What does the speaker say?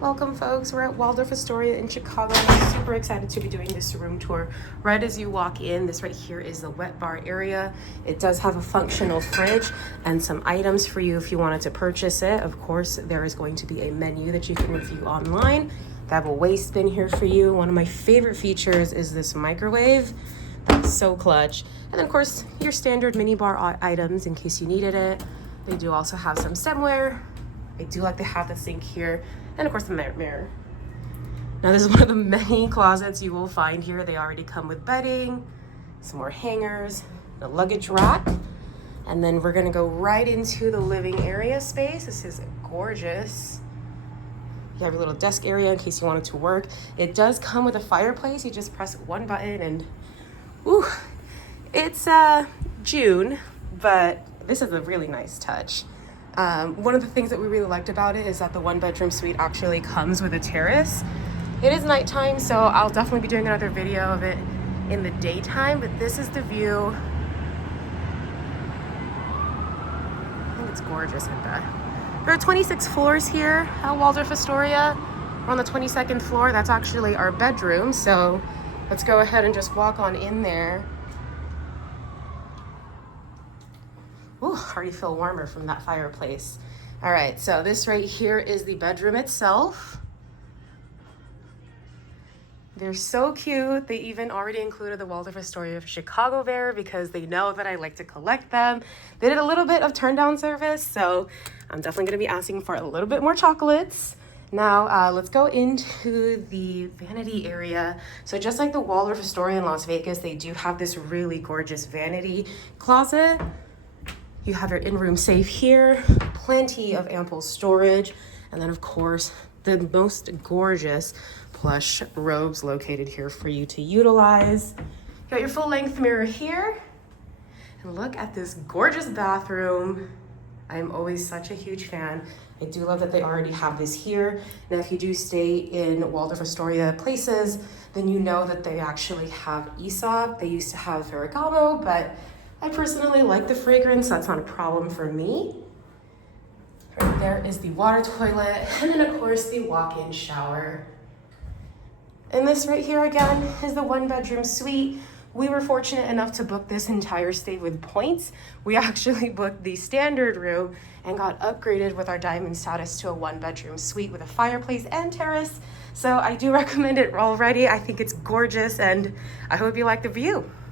welcome folks. We're at Waldorf Astoria in Chicago. I'm super excited to be doing this room tour. Right as you walk in, this right here is the wet bar area. It does have a functional fridge and some items for you if you wanted to purchase it. Of course, there is going to be a menu that you can review online. They have a waste bin here for you. One of my favorite features is this microwave. That's so clutch. And then of course, your standard mini bar items in case you needed it. They do also have some stemware. I do like to have the sink here, and of course the mirror. Now this is one of the many closets you will find here. They already come with bedding, some more hangers, a luggage rack, and then we're gonna go right into the living area space. This is gorgeous. You have your little desk area in case you wanted to work. It does come with a fireplace. You just press one button and, ooh, it's June, but this is a really nice touch. One of the things that we really liked about it is that the one bedroom suite actually comes with a terrace. It is nighttime, so I'll definitely be doing another video of it in the daytime, but this is the view. I think it's gorgeous in bed. There are 26 floors here at Waldorf Astoria. We're on the 22nd floor. That's actually our bedroom, so let's go ahead and just walk on in there. Ooh, already feel warmer from that fireplace. All right, so this right here is the bedroom itself. They're so cute. They even already included the Waldorf Astoria of Chicago there because they know that I like to collect them. They did a little bit of turn down service, so I'm definitely gonna be asking for a little bit more chocolates. Now, let's go into the vanity area. So just like the Waldorf Astoria in Las Vegas, they do have this really gorgeous vanity closet. You have your in-room safe here, plenty of ample storage, and then of course, the most gorgeous plush robes located here for you to utilize. You got your full-length mirror here, and look at this gorgeous bathroom. I am always such a huge fan. I do love that they already have this here. Now, if you do stay in Waldorf Astoria places, then you know that they actually have Aesop. They used to have Ferragamo, but I personally like the fragrance. That's not a problem for me. Right there is the water toilet, and then of course the walk-in shower. And this right here again is the one bedroom suite. We were fortunate enough to book this entire stay with points. We actually booked the standard room and got upgraded with our diamond status to a one bedroom suite with a fireplace and terrace. So I do recommend it already. I think it's gorgeous, and I hope you like the view.